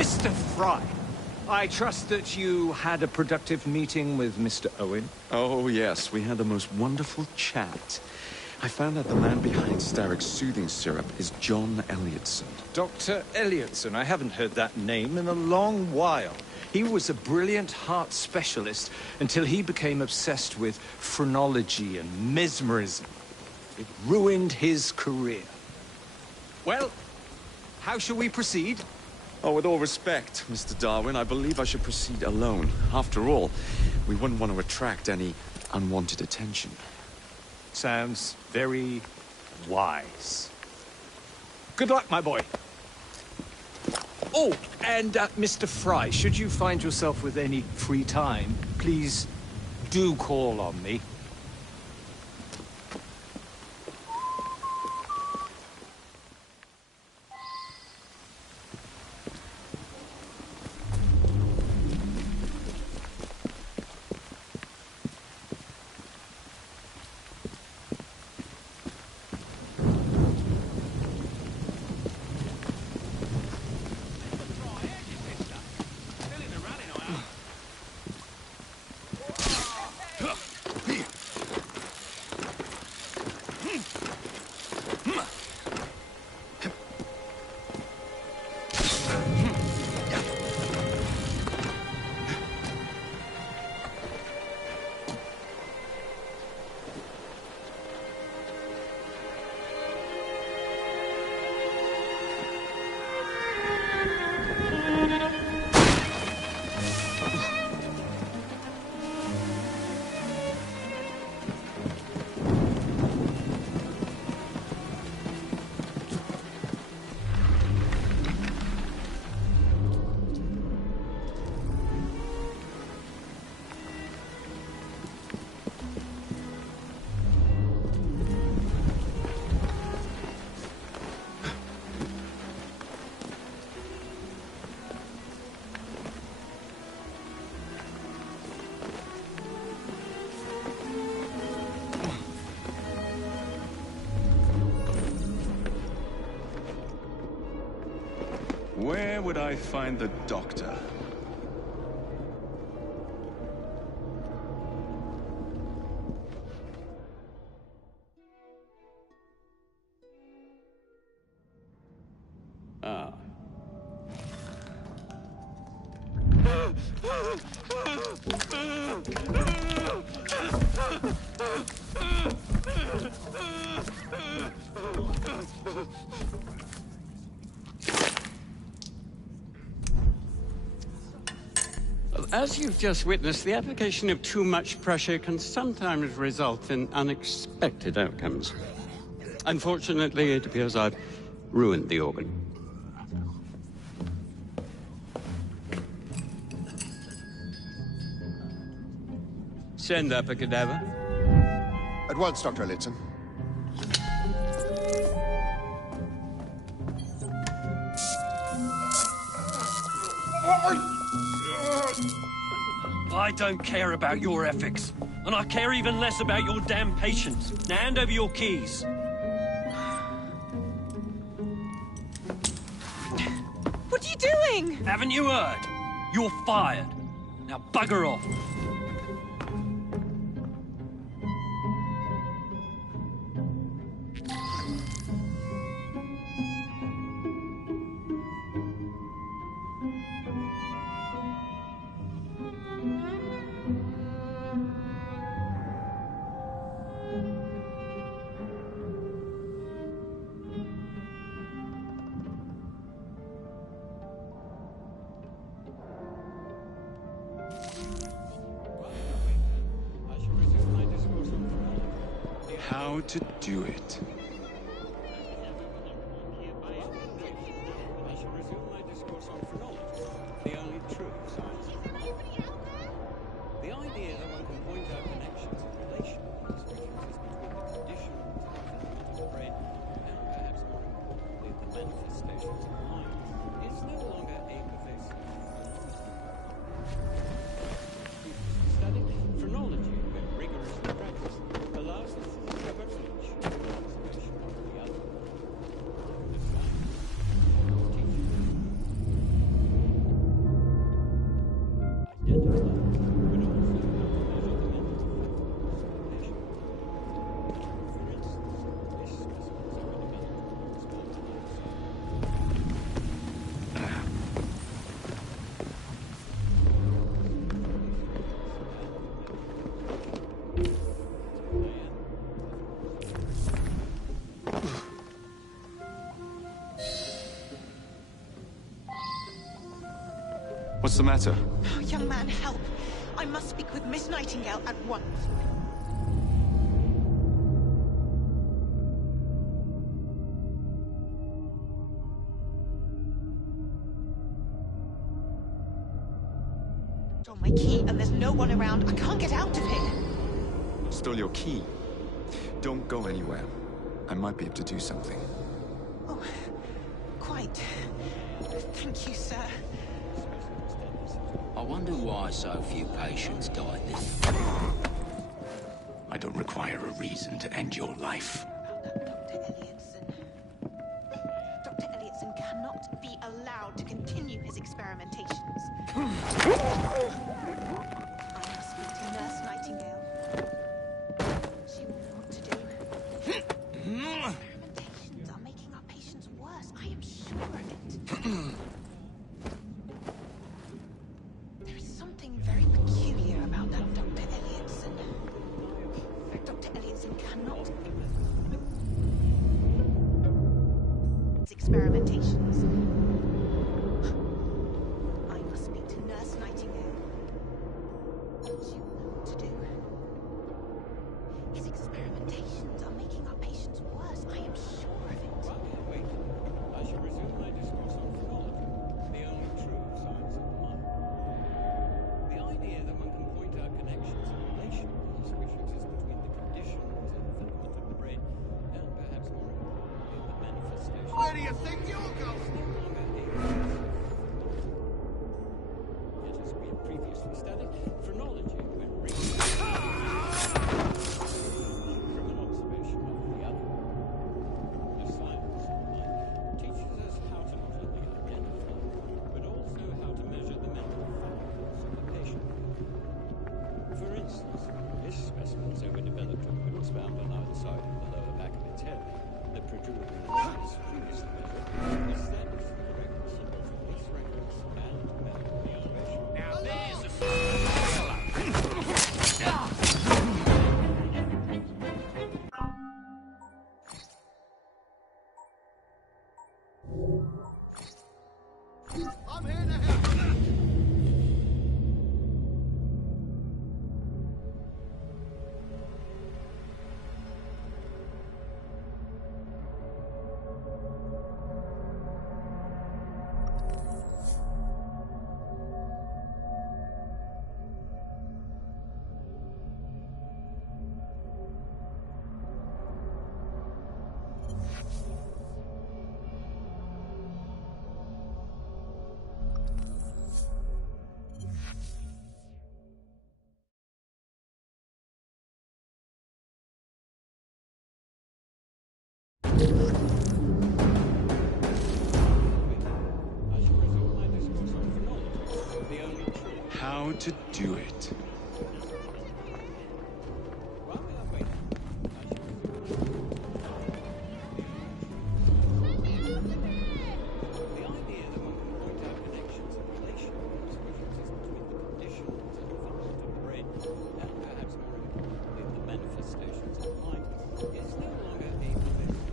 Mr. Fry, I trust that you had a productive meeting with Mr. Owen? Oh, yes. We had the most wonderful chat. I found out the man behind Starrick's soothing syrup is John Elliotson. Dr. Elliotson, I haven't heard that name in a long while. He was a brilliant heart specialist until he became obsessed with phrenology and mesmerism. It ruined his career. Well, how shall we proceed? Oh, with all respect, Mr. Darwin, I believe I should proceed alone. After all, we wouldn't want to attract any unwanted attention. Sounds very wise. Good luck, my boy. Oh, and Mr. Fry, should you find yourself with any free time, please do call on me. Where would I find the doctor? Ah. As you've just witnessed, the application of too much pressure can sometimes result in unexpected outcomes. Unfortunately, it appears I've ruined the organ. Send up a cadaver. At once, Dr. Elliotson. I don't care about your ethics, and I care even less about your damn patience. Now hand over your keys. What are you doing? Haven't you heard? You're fired. Now bugger off. How to do it. I shall resume my discourse on phrenology, the only true science of the mind. The idea that one can point out connections and relations between the conditions and development of the brain, and perhaps more importantly, the manifestations of the mind, is no longer a pervasive study. Phrenology, when rigorously practiced, allows us to discover each observation of the other. The science teaches us identify, but also how to measure the mental communication. For instance, this specimen is already developed in small What's the matter? Oh, young man, help. I must speak with Miss Nightingale at once. It's on my key and there's no one around. I can't get out of here. Stole your key. Don't go anywhere. I might be able to do something. Oh, quite. Thank you, sir. I wonder why so few patients died this. I don't require a reason to end your life. Dr. Elliotson. Dr. Elliotson cannot be allowed to continue his experimentations. I must speak to Nurse Nightingale. She will know what to do. Experimentations are making our patients worse. I am sure of it. There is something very peculiar about that Dr. Elliotson. Dr. Elliotson cannot... experimentations. I must speak to Nurse Nightingale. She will know what to do. His experimentations are making our patients worse. I am sure of it. Wait, I shall resume my discourse on phrenology, the only true science of the mind. The idea that one can point out connections and relations which exist between the conditions and development of the brain, and perhaps more importantly, the manifestation. Where do you think you're going? Yet, as we have previously studied, phrenology, when rigorous criminal observation of the other. The science of the mind teaches us how to not only identify, but also how to measure the mental faculties of the patient. For instance, this specimen is overdeveloped when it was found on either side of the lower back of its head. The protuberance was previously measured established the correctness of both police records and medical observation. Now there's a... I'm here to help. I shall resume my discourse on phrenology, the only true. How to do it. While we are waiting, I shall the idea that one can point out connections and relations which exist between the conditions and development of the brain, and perhaps more importantly, the manifestations of the mind, is no longer a pervasive.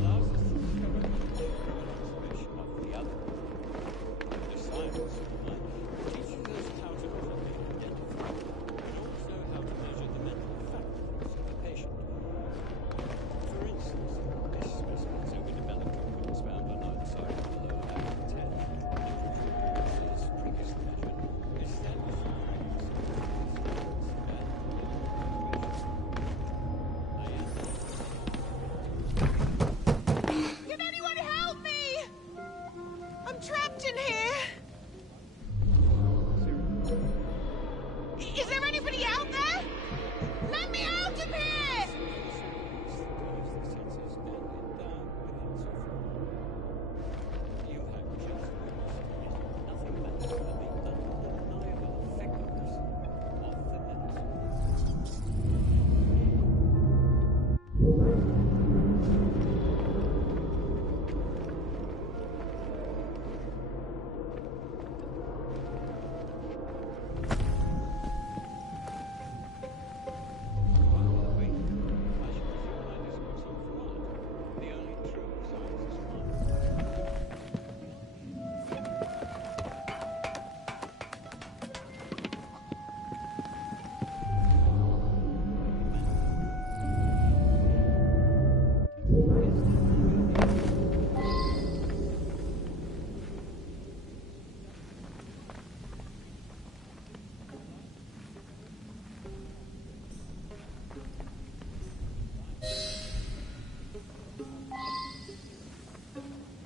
Allows us to discover each criminal observation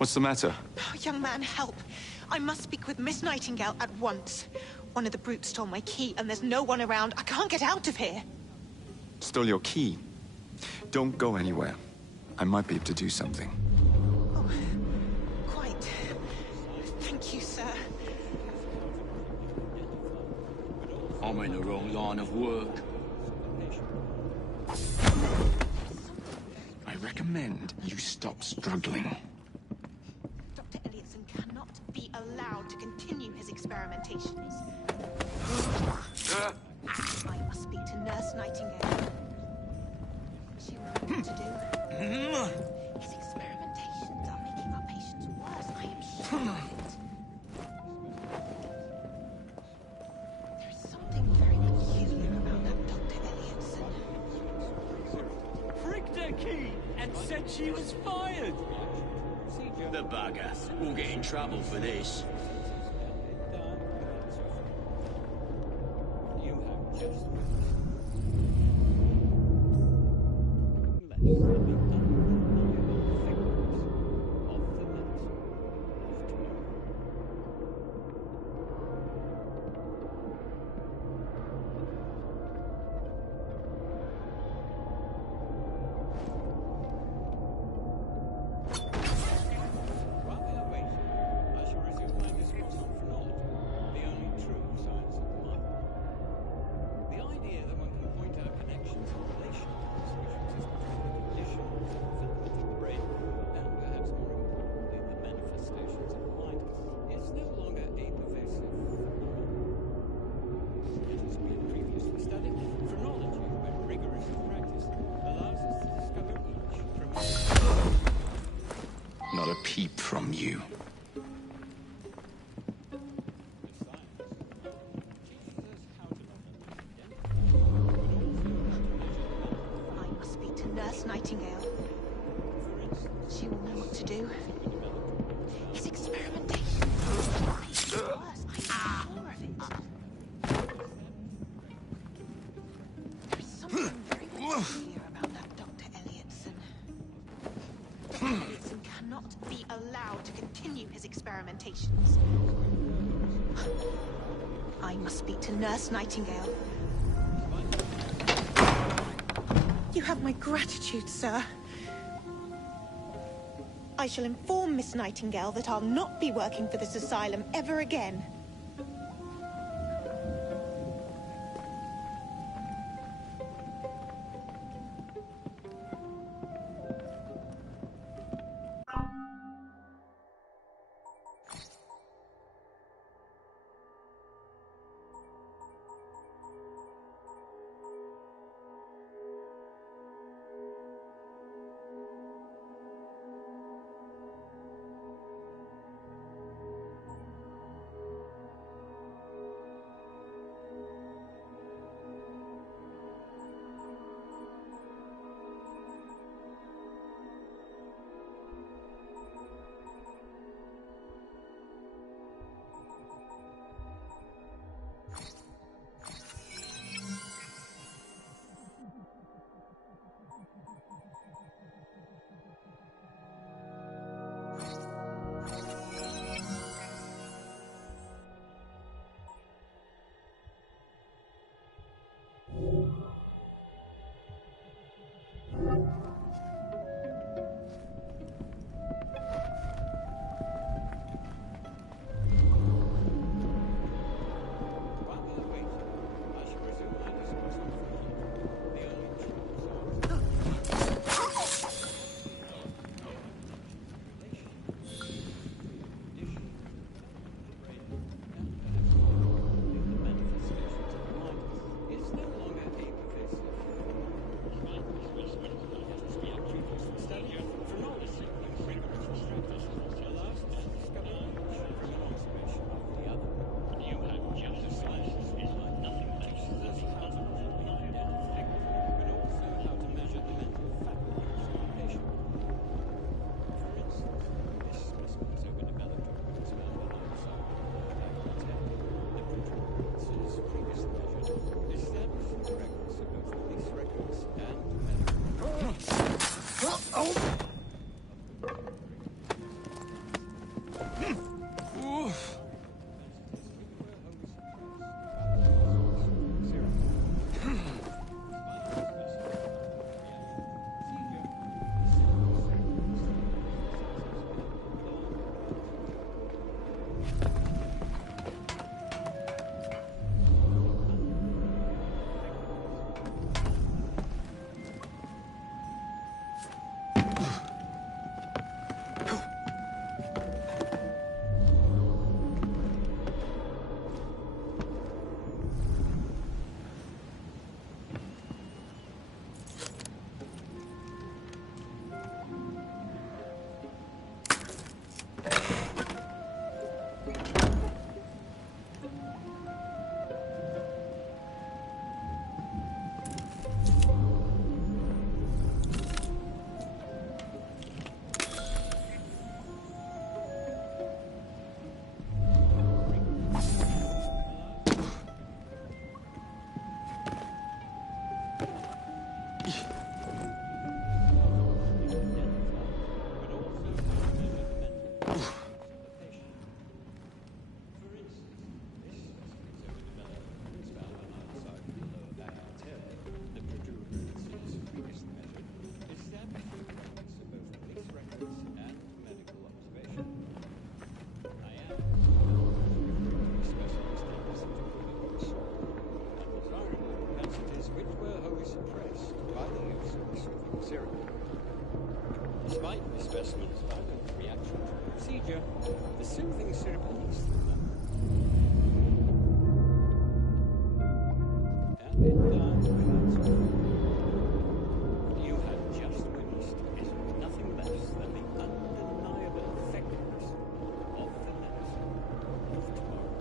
What's the matter? Oh, young man, help. I must speak with Miss Nightingale at once. One of the brutes stole my key, and there's no one around. I can't get out of here. Stole your key. Don't go anywhere. I might be able to do something. Oh, quite. Thank you, sir. I'm in the wrong line of work. I recommend you stop struggling. Dr. Elliotson cannot be allowed to continue his experimentations. I must speak to Nurse Nightingale. She will know what to do. His experimentations are making our patients worse. I am sure of it. There is something very peculiar about that Dr. Elliotson. Pricked her key and said she was fired. The bugger. We'll get in trouble for this. Not a peep from you. I must speak to Nurse Nightingale. She will know what to do. His experimentation is worse. I am sure of it. There is something very peculiar about that Dr. Elliotson. Dr. Elliotson cannot be allowed to continue his experimentations. I must speak to Nurse Nightingale. You have my gratitude, sir. I shall inform Miss Nightingale that I'll not be working for this asylum ever again. serum. Despite the specimen's violent reaction to the procedure, the soothing syrup eased them. And it died without suffering. You have just witnessed is nothing less than the undeniable effectiveness of the medicine of tomorrow.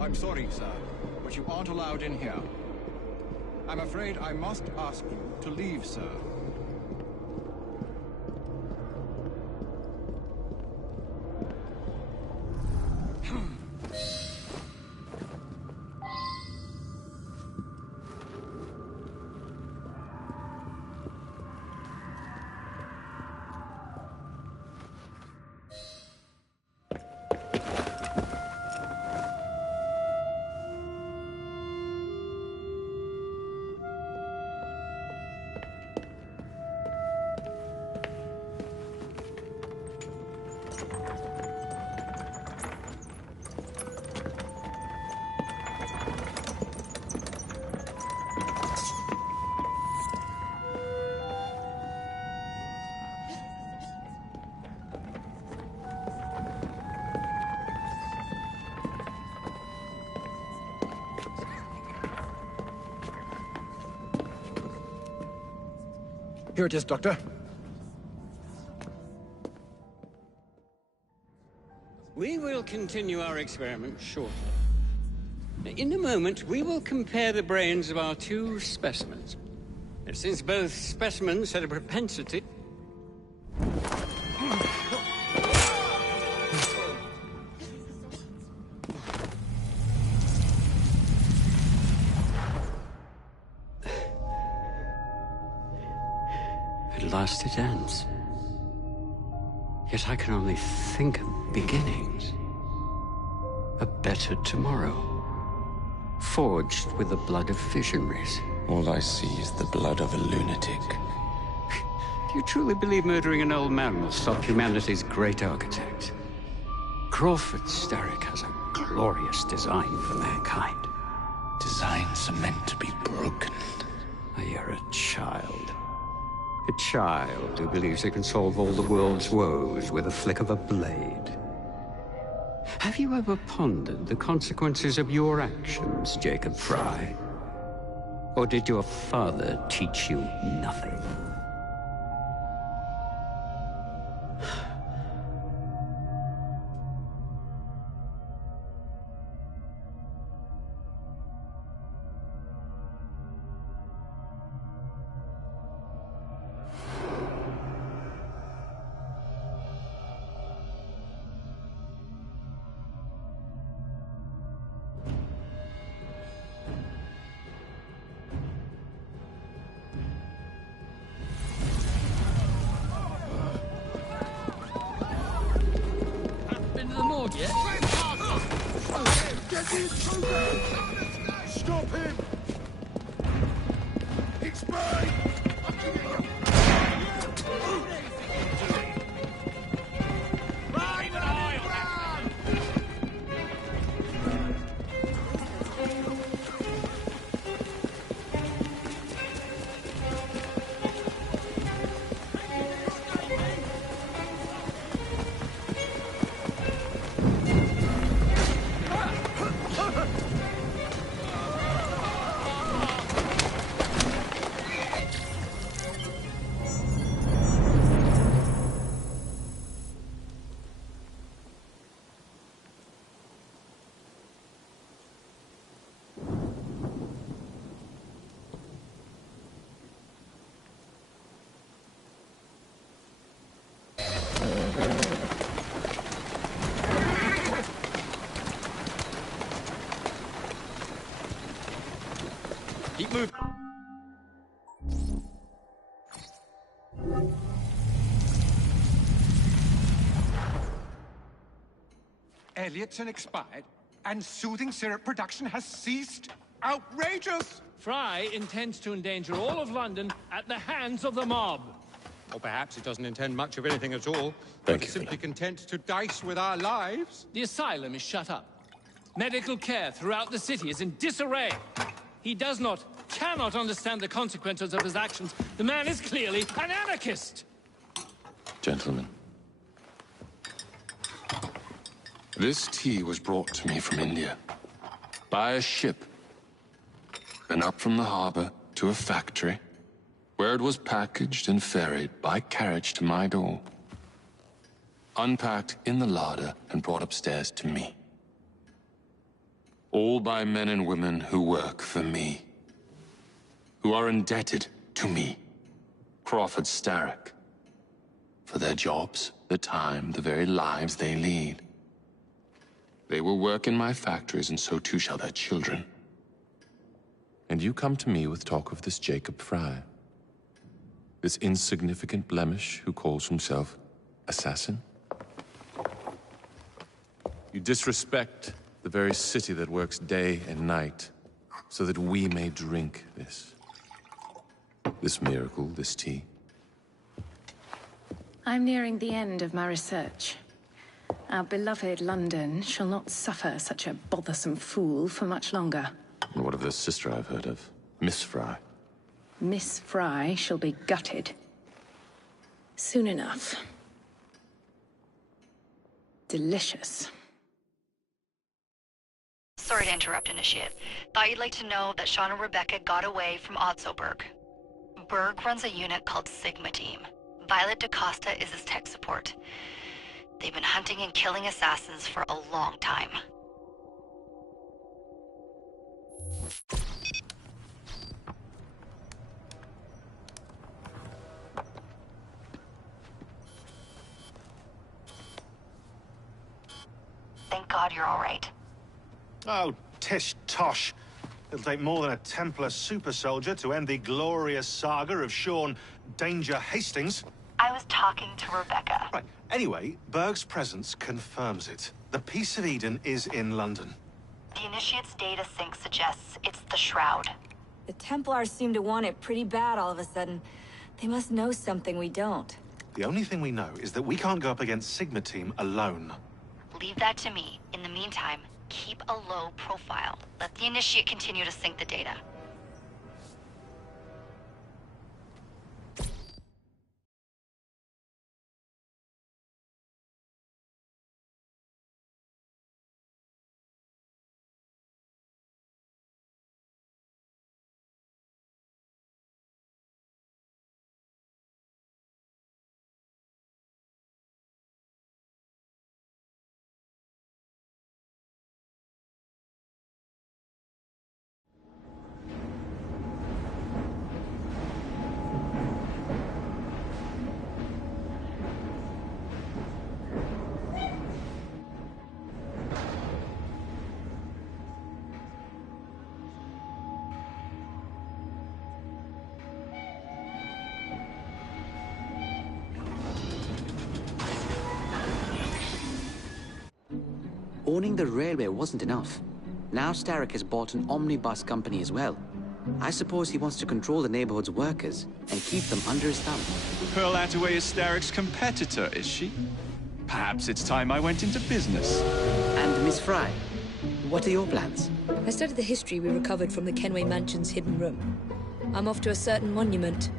I'm sorry, sir, but you aren't allowed in here. I'm afraid I must ask you to leave, sir. Here it is, Doctor. We will continue our experiment shortly. In a moment, we will compare the brains of our two specimens. Since both specimens had a propensity... At last it ends. Yet I can only think of beginnings. A better tomorrow. Forged with the blood of visionaries. All I see is the blood of a lunatic. Do you truly believe murdering an old man will stop humanity's great architect? Crawford Starrick has a glorious design for mankind. Designs are meant to be broken. You're a child. A child who believes it can solve all the world's woes with a flick of a blade. Have you ever pondered the consequences of your actions, Jacob Fry? Or did your father teach you nothing? Stop him! It's mine! Keep moving. Elliotson expired, and soothing syrup production has ceased? Outrageous! Fry intends to endanger all of London at the hands of the mob. Or perhaps it doesn't intend much of anything at all, but is simply content to dice with our lives. The asylum is shut up. Medical care throughout the city is in disarray. He cannot understand the consequences of his actions. The man is clearly an anarchist! Gentlemen. This tea was brought to me from India. By a ship. Then up from the harbor to a factory, where it was packaged and ferried by carriage to my door. Unpacked in the larder and brought upstairs to me. All by men and women who work for me. Who are indebted to me, Crawford Starrick, for their jobs, the time, the very lives they lead. They will work in my factories, and so too shall their children. And you come to me with talk of this Jacob Fry, this insignificant blemish who calls himself assassin? You disrespect the very city that works day and night, so that we may drink this miracle, this tea. I'm nearing the end of my research. Our beloved London shall not suffer such a bothersome fool for much longer. And what of the sister I've heard of, Miss Fry? Miss Fry shall be gutted. Soon enough. Delicious. Sorry to interrupt, Initiate. Thought you'd like to know that Sean and Rebecca got away from Otzoberg. Berg runs a unit called Sigma Team. Violet DaCosta is his tech support. They've been hunting and killing assassins for a long time. Thank God you're all right. Oh, tish tosh. It'll take more than a Templar super soldier to end the glorious saga of Sean Danger Hastings. I was talking to Rebecca. Right. Anyway, Berg's presence confirms it. The Peace of Eden is in London. The Initiate's data sync suggests it's the Shroud. The Templars seem to want it pretty bad all of a sudden. They must know something we don't. The only thing we know is that we can't go up against Sigma Team alone. Leave that to me. In the meantime, keep a low profile. Let the Initiate continue to sync the data. Owning the railway wasn't enough. Now Starrick has bought an omnibus company as well. I suppose he wants to control the neighborhood's workers and keep them under his thumb. Pearl Attaway is Starrick's competitor, is she? Perhaps it's time I went into business. And Miss Fry, what are your plans? I studied the history we recovered from the Kenway Mansion's hidden room. I'm off to a certain monument.